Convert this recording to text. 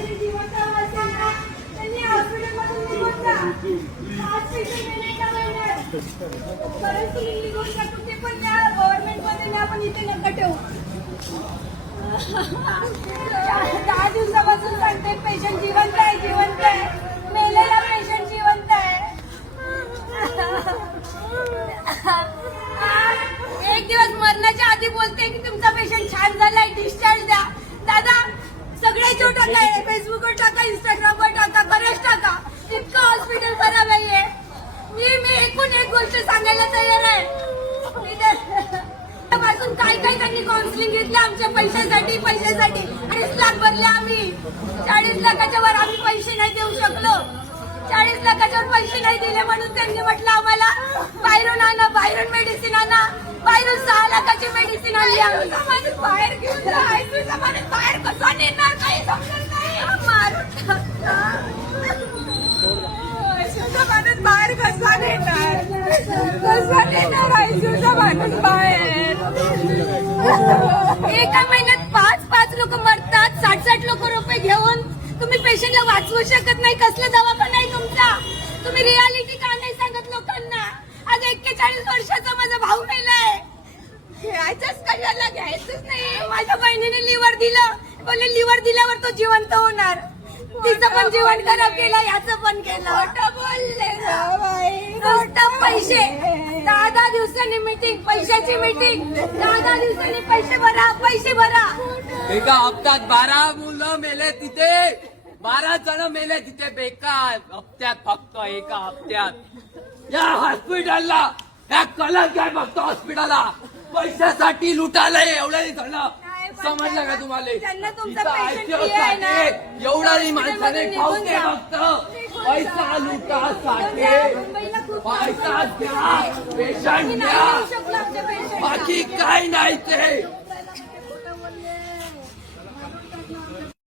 Patient जिवंत असेल ना त्यांनी हॉस्पिटलमधून निघून जा. 5 पैसे गेले का महिन्यात परत तुम्ही निघून जा. कुठे पण न्या, गव्हर्नमेंटमध्ये न्या, पण इथे नका ठेवू. 10 दिवसापासून सांगते पेशंट जिवंत आहे, जिवंत आहे. मेलेला पेशंट जिवंत आहे. एक दिवस मरण्याच्या आधी बोलते की तुमचा पेशंट छान झालाय, डिस्चार्ज द्या. दादा सगळ्याच्यावर टाका, फेसबुकवर टाका, इंस्टाग्रामवर टाका, बरेच टाका. इतकं हॉस्पिटल खराब नाहीये. मी एकूण एक गोष्ट सांगायला तयार आहे. पासून काय काय त्यांनी काउन्सिलिंग घेतलं आमच्या पैशासाठी 40 लाख भरले आम्ही. 40 लाखाच्या वर आम्ही पैसे नाही देऊ शकलो. 40 लाखाच्या वर पैसे नाही दिले म्हणून त्यांनी म्हटलं आम्हाला बाहेरून आणा, बाहेरून मेडिसिन आणा. बाहेरून 6 लाखाची मेडिसिन आणली आम्ही. बाहेर घेऊन जायचं, बाहेर कसा नेणार काही समजत नाही. माणूस बाहेर कसा नेणार, कसा नेणार आयसीयूचा माणूस बाहेर. एका महिन्यात 5 लोक मरतात, 60 लोक रुपये घेऊन. तुम्ही पेशंटला वाचवू शकत नाही. कसला दवाखाना आहे तुमचा? तुम्ही रियालिटी का नाही सांगत लोकांना? आज 41 वर्षाचा माझा भाऊ मेलाय. घ्यायचंच कशाला, घ्यायचंच नाही. माझ्या बहिणीने लिव्हर दिलं, बोलले लिव्हर दिल्यावर तो जिवंत होणार. तिचं पण जीवन खराब केलं, याचं पण केलं. खोटं बोलले खोटं. पैसे 10 दिवसांनी मीटिंग, पैशाची मीटिंग. 10 दिवसांनी पैसे भरा, पैसे भरा. एका हप्त्यात 12 मुलं मेले तिथे, 12 जण मेले तिथे. बेकार हप्त्यात, फक्त एका हप्त्यात. या हॉस्पिटलला या कलंक आहे फक्त हॉस्पिटलला. पैशासाठी लुटायला एवढे जण. समजलं का तुम्हाला? एवढ्या माणसाने खाऊते फक्त पैसा लुटासाठी. पैसा द्या, पेशंट द्या, बाकी काय नाही ते.